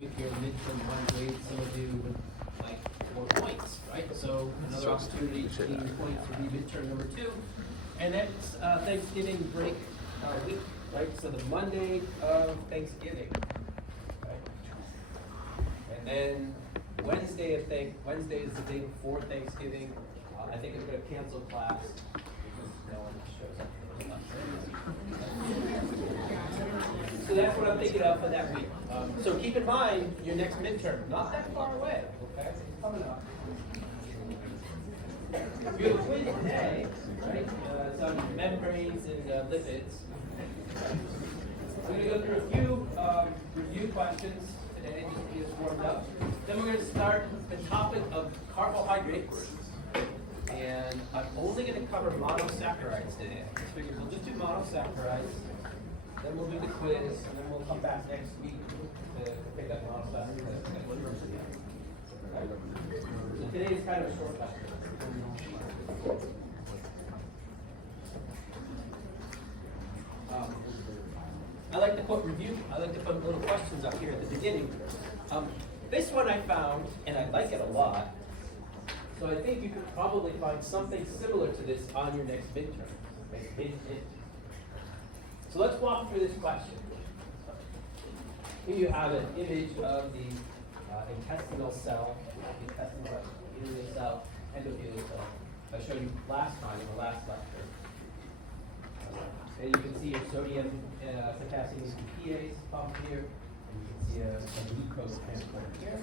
With your midterm one grade, some of you would like 4 points, right? So another opportunity to gain points for the midterm number 2. And that's Thanksgiving break week, right? So the Monday of Thanksgiving, right? And then Wednesday is the day before Thanksgiving. I think I'm going to cancel class because no one shows up. So that's what I'm thinking of for that week. So keep in mind your next midterm, not that far away, okay? It's coming up. You have a quiz today, right? It's on membranes and lipids. I'm going to go through a few review questions today just to get us warmed up. Then we're going to start the topic of carbohydrates. And I'm only going to cover monosaccharides today. I figured we'll just do monosaccharides. Then we'll do the quiz, and then we'll come back next week to pick up monosaccharides. Right? So today is kind of a short lecture. I like to put little questions up here at the beginning. This one I found, and I like it a lot. So I think you could probably find something similar to this on your next midterm. So let's walk through this question. Here you have an image of the intestinal cell, endothelial cell. I showed you last time in the last lecture. And you can see your sodium, potassium, ATPase pump here. And you can see a glucose transporter here.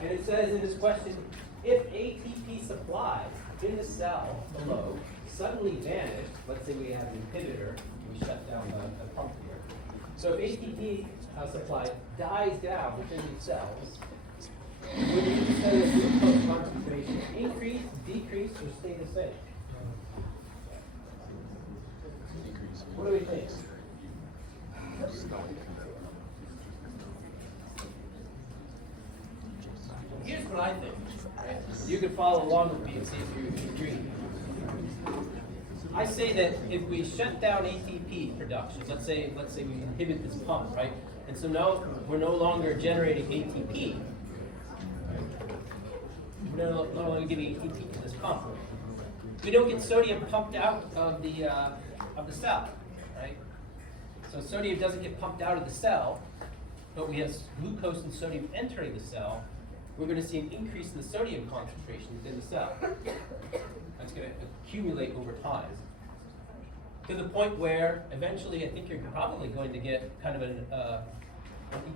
And it says in this question, if ATP supply in the cell below suddenly vanished, let's say we have an inhibitor, we shut down the pump here. So if ATP supply dies down within these cells, would the intracellular glucose concentration increase, decrease, or stay the same? What do we think? Here's what I think. You can follow along with me and see if you agree. I say that if we shut down ATP production, let's say we inhibit this pump, right? And so now we're no longer generating ATP. We're no longer giving ATP to this pump. We don't get sodium pumped out of the cell, right? So sodium doesn't get pumped out of the cell, but we have glucose and sodium entering the cell. We're going to see an increase in the sodium concentration within the cell. That's going to accumulate over time. To the point where eventually I think you're probably going to get kind of an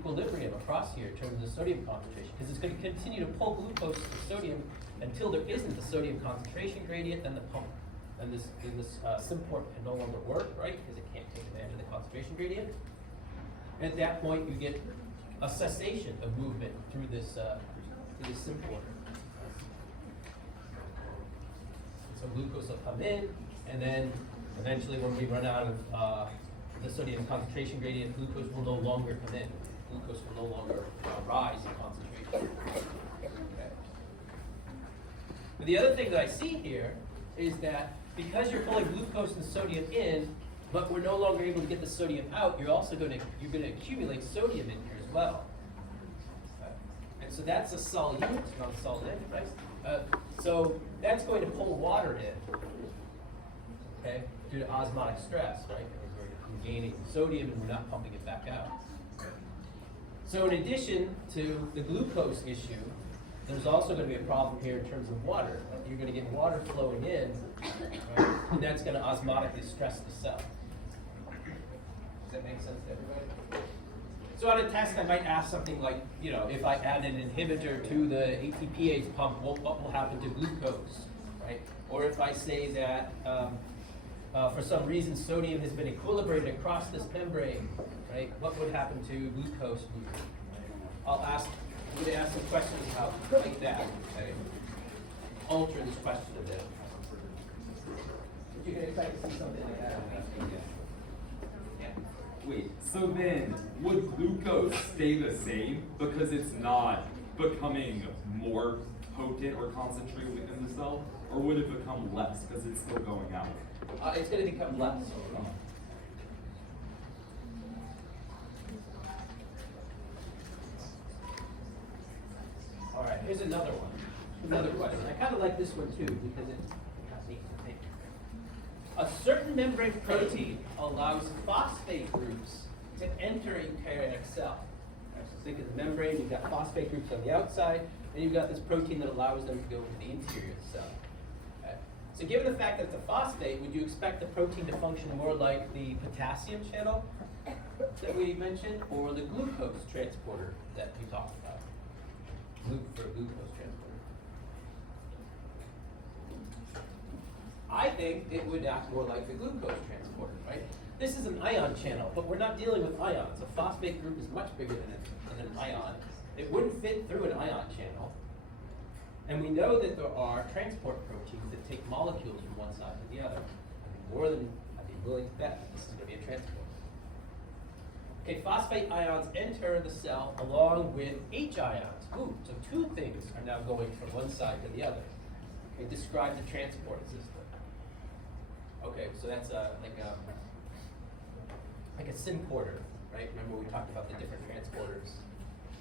equilibrium across here in terms of the sodium concentration, because it's going to continue to pull glucose to sodium until there isn't a sodium concentration gradient, then the pump and this Symport can no longer work, right? Because it can't take advantage of the concentration gradient. And at that point you get a cessation of movement through this Symport. So glucose will come in, and then eventually when we run out of the sodium concentration gradient, glucose will no longer come in. Glucose will no longer rise in concentration. Okay. But the other thing that I see here is that because you're pulling glucose and sodium in, but we're no longer able to get the sodium out, you're going to accumulate sodium in here as well. So that's a solute, not a solid, right? So that's going to pull water in, okay, due to osmotic stress, right? We're gaining sodium and we're not pumping it back out. So in addition to the glucose issue, there's also going to be a problem here in terms of water. You're going to get water flowing in, right? And that's going to osmotically stress the cell. Does that make sense to everybody? So on a test, I might ask something like, if I add an inhibitor to the ATPase pump, what will happen to glucose, right? Or if I say that for some reason sodium has been equilibrated across this membrane, right? What would happen to glucose movement? I'm going to ask some questions like that, okay? Alter this question a bit. But you can expect to see something like that. Wait, so then, would glucose stay the same because it's not becoming more potent or concentrated within the cell? Or would it become less because it's still going out? It's going to become less. here's another one, another question. I kind of like this one too, because it got me to think. A certain membrane protein allows phosphate groups to enter a eukaryotic cell. Right, so think of the membrane, you've got phosphate groups on the outside, and you've got this protein that allows them to go into the interior of the cell. Okay? So given the fact that it's a phosphate, would you expect the protein to function more like the potassium channel that we mentioned, or the glucose transporter that we talked about? For glucose transporter. I think it would act more like the glucose transporter, right? This is an ion channel, but we're not dealing with ions. A phosphate group is much bigger than an ion. It wouldn't fit through an ion channel. And we know that there are transport proteins that take molecules from one side to the other. I'd be willing to bet that this is going to be a transport. Okay, phosphate ions enter the cell along with H ions. Ooh, so two things are now going from one side to the other. Okay, describe the transport system. Okay, so that's like a symporter, right? Remember we talked about the different transporters.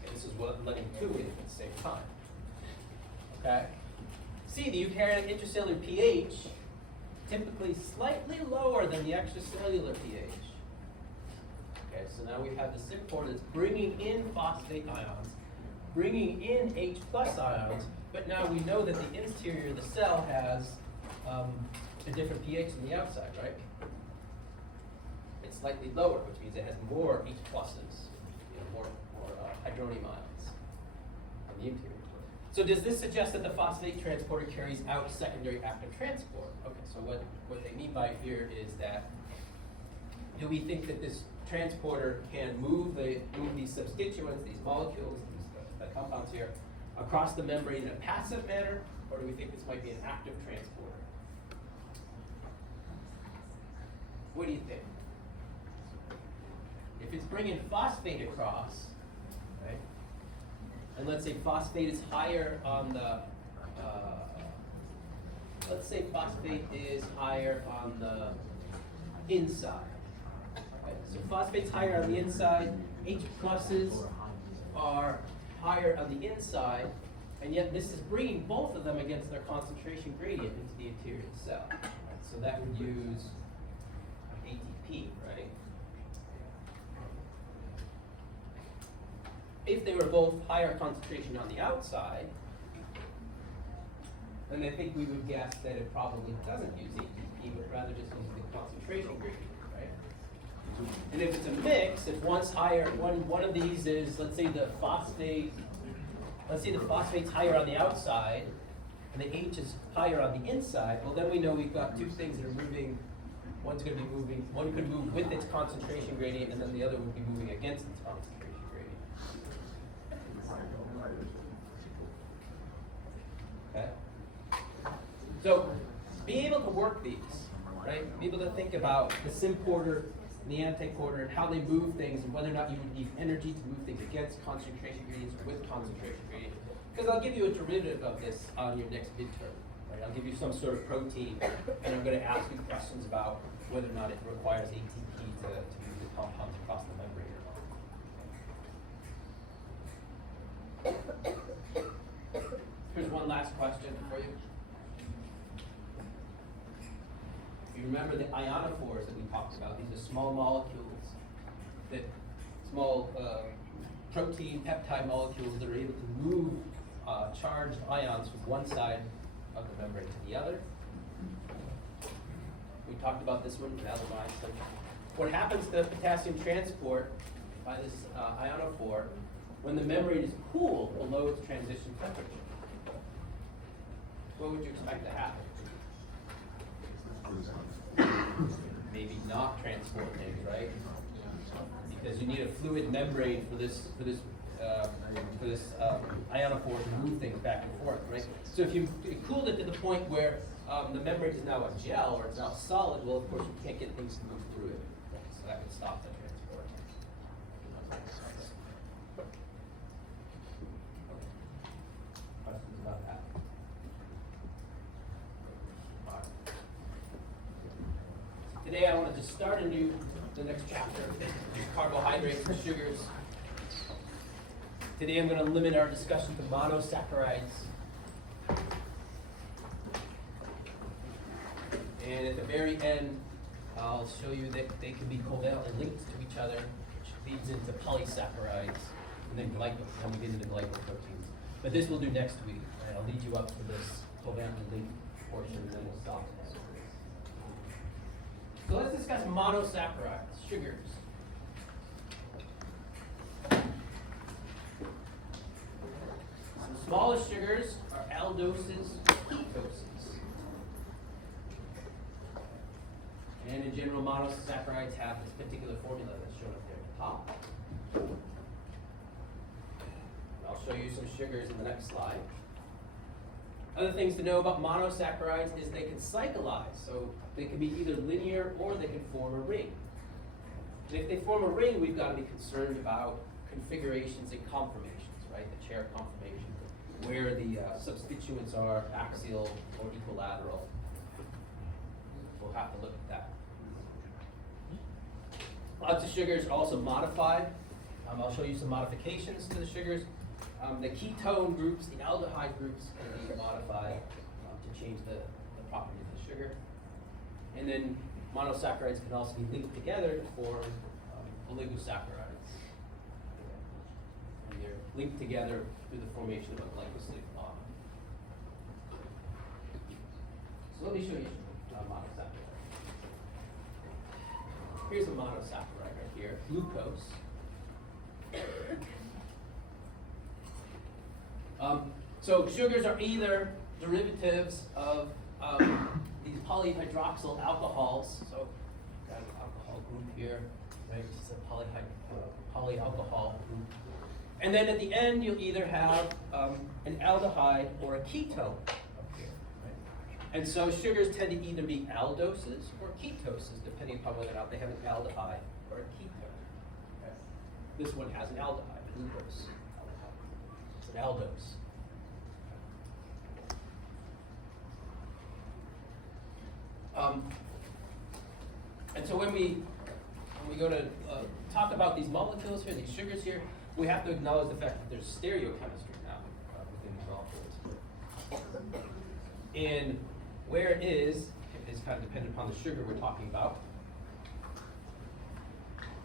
Okay, this is what letting two in at the same time. Okay? See, the eukaryotic intracellular pH typically slightly lower than the extracellular pH. Okay, so now we have the symporter that's bringing in phosphate ions, bringing in H plus ions, but now we know that the interior of the cell has a different pH than the outside, right? It's slightly lower, which means it has more H pluses, more hydronium ions on the interior. So does this suggest that the phosphate transporter carries out secondary active transport? Okay, so what they mean by here is that, do we think that this transporter can move these substituents, these molecules, the compounds here, across the membrane in a passive manner, or do we think this might be an active transporter? What do you think? If it's bringing phosphate across, right, and let's say phosphate is higher on the, inside. Okay, so phosphate's higher on the inside, H pluses are higher on the inside, and yet this is bringing both of them against their concentration gradient into the interior of the cell. Right, so that would use ATP, right? If they were both higher concentration on the outside, then I think we would guess that it probably doesn't use ATP, but rather just uses the concentration gradient, right? And if it's a mix, if one's higher, one of these is, let's say the phosphate's higher on the outside, and the H is higher on the inside, well then we know we've got two things that are moving. One's going to be moving, one could move with its concentration gradient, and then the other would be moving against its concentration gradient. Okay? So, be able to work these, right? Be able to think about the symporter and the antiporter and how they move things and whether or not you would need energy to move things against concentration gradients or with concentration gradients. Because I'll give you a derivative of this on your next midterm. Right? I'll give you some sort of protein, and I'm going to ask you questions about whether or not it requires ATP to move the compounds across the membrane or not. Here's one last question for you. If you remember the ionophores that we talked about, these are small molecules, small protein peptide molecules that are able to move charged ions from one side of the membrane to the other. We talked about this one with Albert Einstein. What happens to potassium transport by this ionophore when the membrane is cooled below its transition temperature? What would you expect to happen? Maybe not transport things, right? Because you need a fluid membrane for this ionophore to move things back and forth, right? So if you cooled it to the point where the membrane is now a gel or it's now solid, well, of course, you can't get things to move through it. So that would stop the transport. Questions about that? All right. Today I wanted to start the next chapter, carbohydrates and sugars. Today I'm going to limit our discussion to monosaccharides. And at the very end, I'll show you that they can be covalently linked to each other, which leads into polysaccharides, and then we get into glycoproteins. But this we'll do next week, and I'll lead you up to this covalently linked portion, and then we'll stop. So let's discuss monosaccharides, sugars. The smallest sugars are aldoses, ketoses. And in general, monosaccharides have this particular formula that's shown up there at the top. I'll show you some sugars in the next slide. Other things to know about monosaccharides is they can cyclize, so they can be either linear or they can form a ring. And if they form a ring, we've got to be concerned about configurations and conformations, right? The chair conformation, where the substituents are axial or equilateral. We'll have to look at that. Lots of sugars are also modified. I'll show you some modifications to the sugars. The ketone groups, the aldehyde groups can be modified to change the properties of the sugar. And then monosaccharides can also be linked together to form oligosaccharides. And they're linked together through the formation of a glycosidic bond. So let me show you monosaccharide. Here's a monosaccharide right here, glucose. So sugars are either derivatives of these polyhydroxyl alcohols. So got an alcohol group here, right? This is a polyalcohol group. And then at the end, you'll either have an aldehyde or a ketone up here, right? And so sugars tend to either be aldoses or ketoses, depending upon whether or not they have an aldehyde or a ketone. Okay? This one has an aldehyde, glucose. It's an aldose. And so when we go to talk about these molecules here, these sugars here, we have to acknowledge the fact that there's stereochemistry now within these molecules. And where it is kind of dependent upon the sugar we're talking about.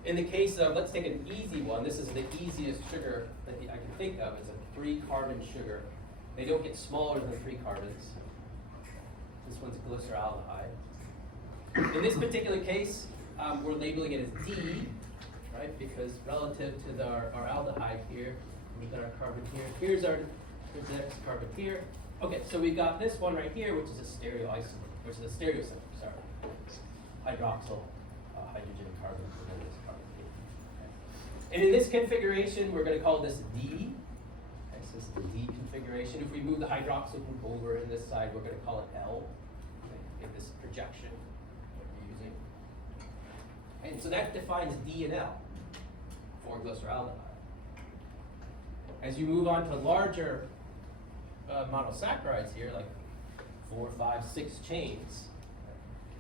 In the case of, let's take an easy one. This is the easiest sugar that I can think of. It's a 3-carbon sugar. They don't get smaller than 3 carbons. This one's glyceraldehyde. In this particular case, we're labeling it as D, right? Because relative to our aldehyde here, we've got our carbon here. Here's the next carbon here. Okay, so we've got this one right here, which is a stereoisomer, which is a stereocenter, sorry. Hydroxyl hydrogen carbon, and then this carbon here. Okay. And in this configuration, we're going to call this D. Okay, so this is the D configuration. If we move the hydroxyl group over in this side, we're going to call it L. Okay, in this projection that we're using. And so that defines D and L for glyceraldehyde. As you move on to larger monosaccharides here, like 4, 5, 6 chains,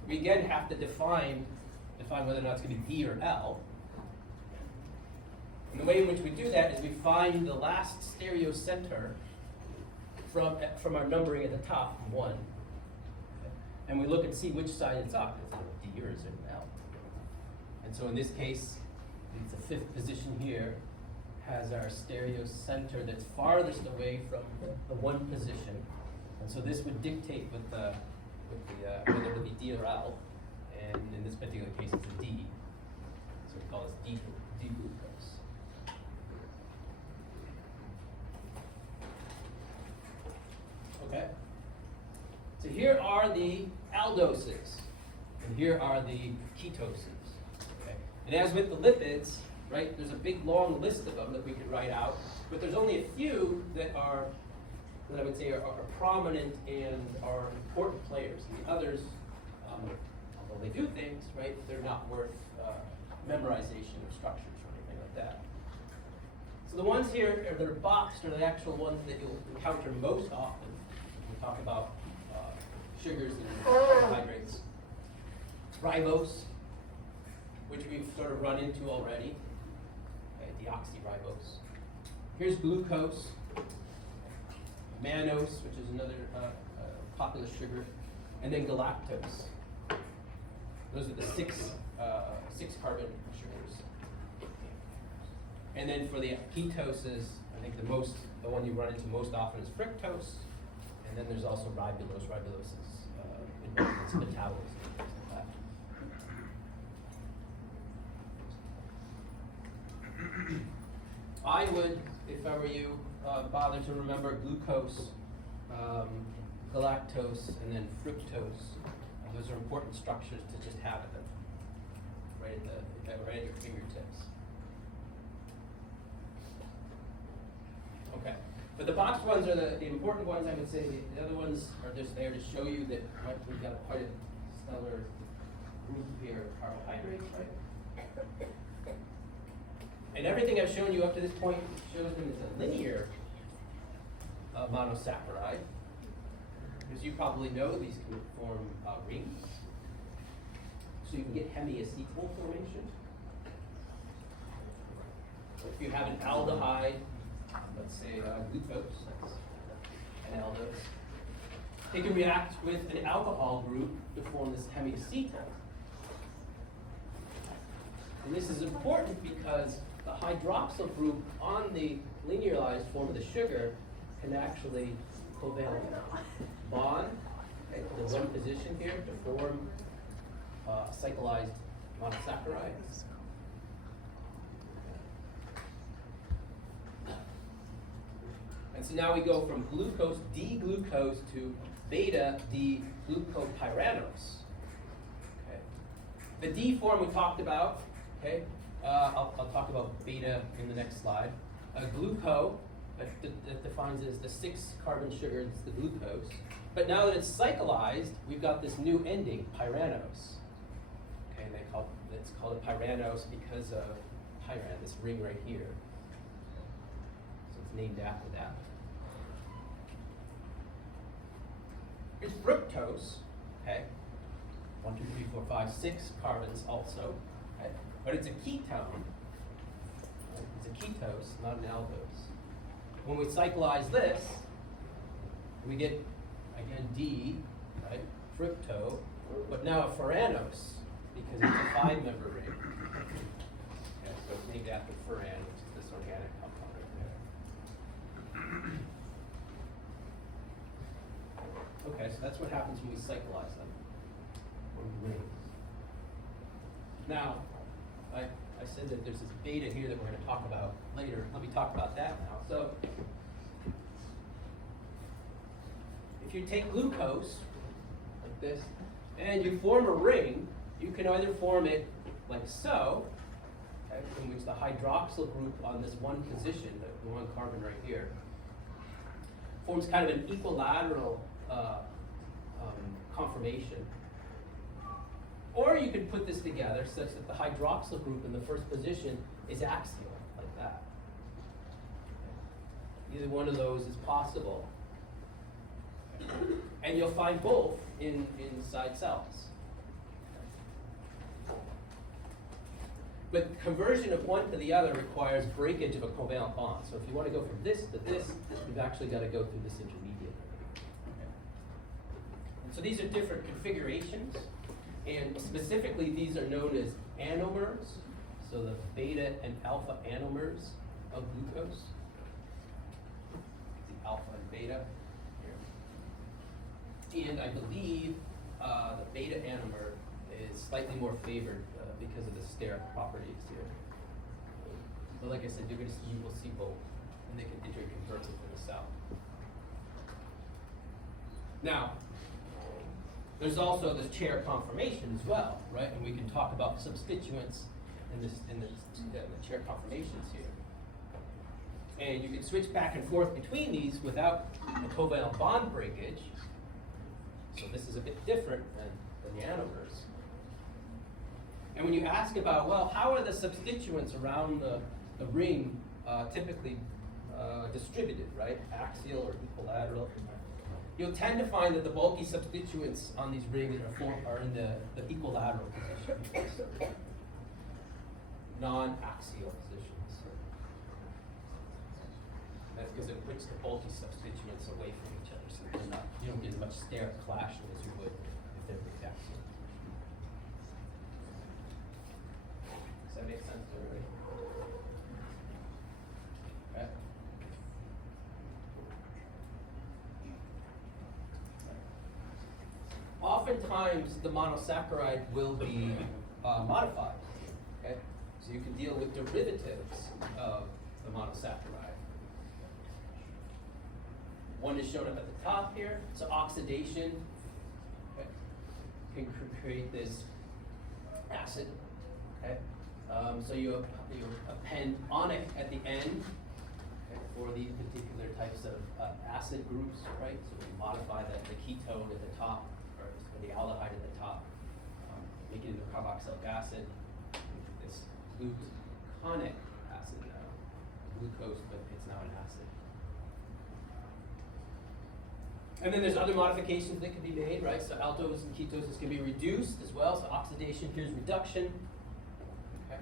we again have to define whether or not it's going to be D or L. And the way in which we do that is we find the last stereocenter from our numbering at the top, 1. Okay. And we look and see which side it's up. Is it a D or is it an L? And so in this case, it's the 5th position here, has our stereocenter that's farthest away from the 1 position. And so this would dictate whether it would be D or L. And in this particular case, it's a D. So we call this D glucose. Okay? So here are the aldoses, and here are the ketoses. Okay? And as with the lipids, right, there's a big long list of them that we could write out, but there's only a few that I would say are prominent and are important players. And the others, although they do things, right, they're not worth memorization of structures or anything like that. So the ones here that are boxed are the actual ones that you'll encounter most often when we talk about sugars and carbohydrates. Ribose, which we've sort of run into already, okay, deoxyribose. Here's glucose, mannose, which is another popular sugar, and then galactose. Those are the six carbon sugars. And then for the ketoses, I think the one you run into most often is fructose, and then there's also ribulose. Ribulose is involved in its metabolism, things like that. I would, if I were you, bother to remember glucose, galactose, and then fructose. Those are important structures to just have at right at your fingertips. Okay, but the boxed ones are the important ones. I would say the other ones are just there to show you that we've got quite a stellar group here of carbohydrates, right? And everything I've shown you up to this point shows them it's a linear monosaccharide. As you probably know, these can form rings. So you can get hemiacetal formation. If you have an aldehyde, let's say glucose, that's an aldose, it can react with an alcohol group to form this hemiacetal. And this is important because the hydroxyl group on the linearized form of the sugar can actually covalent bond at the one position here to form cyclized monosaccharides. And so now we go from glucose D-glucose to beta D-glucopyranose. Okay. The D form we talked about. Okay. I'll talk about beta in the next slide. Gluco, that defines it as the 6 carbon sugar, it's the glucose. But now that it's cyclized, we've got this new ending, pyranose. Okay, and it's called a pyranose because of pyran, this ring right here. So it's named after that. Here's fructose, okay? 1, 2, 3, 4, 5, 6 carbons also. Okay? But it's a ketone. It's a ketose, not an aldose. When we cyclize this, we get, again, D, right? Fructo, but now a furanose, because it's a 5-member ring. Okay, so it's named after furan, which is this organic compound right there. Okay, so that's what happens when we cyclize them, or rings. Now, I said that there's this beta here that we're going to talk about later. Let me talk about that now. So, if you take glucose, like this, and you form a ring, you can either form it like so, okay, in which the hydroxyl group on this one position, the one carbon right here, forms kind of an equilateral conformation. Or you could put this together such that the hydroxyl group in the first position is axial, like that. Either one of those is possible. And you'll find both inside cells. But conversion of one to the other requires breakage of a covalent bond. So if you want to go from this to this, you've actually got to go through this intermediate. Okay. And so these are different configurations. And specifically, these are known as anomers, so the beta and alpha anomers of glucose. The alpha and beta here. And I believe the beta anomer is slightly more favored because of the steric properties here. But like I said, you will see both, and they can interconvert within the cell. Now, there's also this chair conformation as well, right? And we can talk about substituents in the chair conformations here. And you can switch back and forth between these without a covalent bond breakage. So this is a bit different than the anomers. And when you ask about, well, how are the substituents around the ring typically distributed, right? Axial or equilateral? You'll tend to find that the bulky substituents on these rings are in the equilateral position, non-axial positions. because it puts the bulky substituents away from each other, so they're not, you don't get as much steric clashing as you would if they're reacting. Does that make sense to everybody? Okay. Oftentimes, the monosaccharide will be modified, okay? So you can deal with derivatives of the monosaccharide. One is shown up at the top here. So oxidation, okay, can create this acid, okay? So you append onic at the end, okay, for these particular types of acid groups, right? So we modify the ketone at the top, or the aldehyde at the top, make it into carboxylic acid. This gluconic acid now, glucose, but it's now an acid. And then there's other modifications that can be made, right? So aldose and ketosis can be reduced as well. So oxidation, here's reduction. Okay.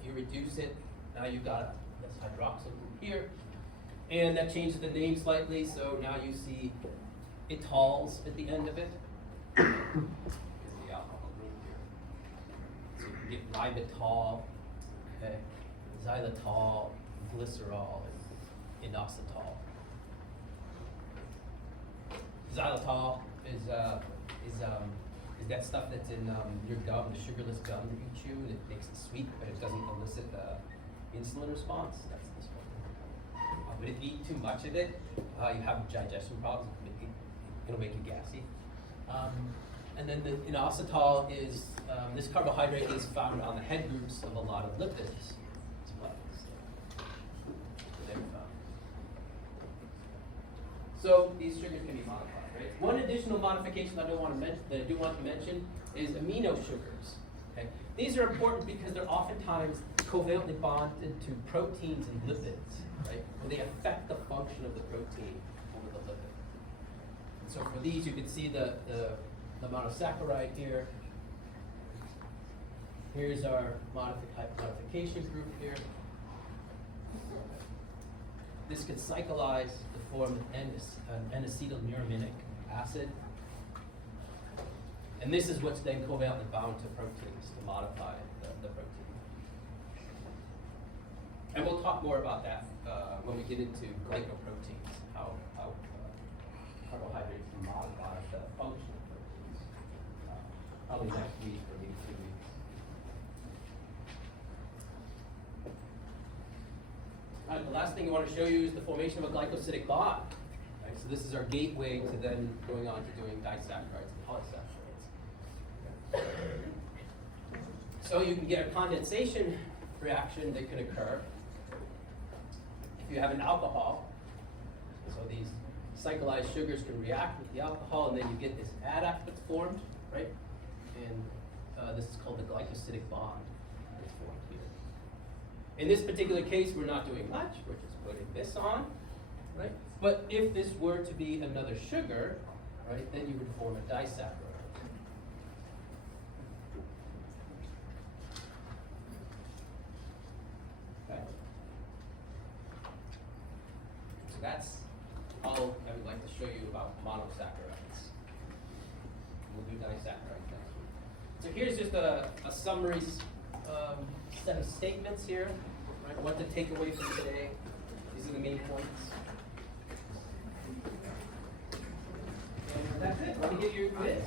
If you reduce it, now you've got this hydroxyl group here. And that changes the name slightly, so now you see etols at the end of it. Here's the alcohol group here. So you can get ribitol, okay, xylitol, glycerol, and inositol. Xylitol is that stuff that's in your gum, the sugarless gum that you chew, and it makes it sweet, but it doesn't elicit the insulin response. That's this one. But if you eat too much of it, you have digestion problems. It'll make you gassy. And then the inositol is, this carbohydrate is found on the head groups of a lot of lipids as well. So these sugars can be modified, right? One additional modification I do want to mention is amino sugars. Okay? These are important because they're oftentimes covalently bonded to proteins and lipids, right? And they affect the function of the protein over the lipid. And so for these, you can see the monosaccharide here. Here's our modification group here. This can cyclize to form an N-acetylmuramic acid. And this is what's then covalently bound to proteins to modify the protein. And we'll talk more about that when we get into glycoproteins, how carbohydrates can modify the function of proteins. Probably next week or maybe 2 weeks. All right, the last thing I want to show you is the formation of a glycosidic bond. Right, so this is our gateway to then going on to doing disaccharides and polysaccharides. So you can get a condensation reaction that can occur if you have an alcohol. So these cyclized sugars can react with the alcohol, and then you get this adduct that's formed, right? And this is called the glycosidic bond that's formed here. In this particular case, we're not doing much. We're just putting this on, right? But if this were to be another sugar, right, then you would form a disaccharide. Okay. So that's all I would like to show you about monosaccharides. We'll do disaccharides next week. So here's just a summary set of statements here, right? What to take away from today. These are the main points. And that's it. Let me get your quiz.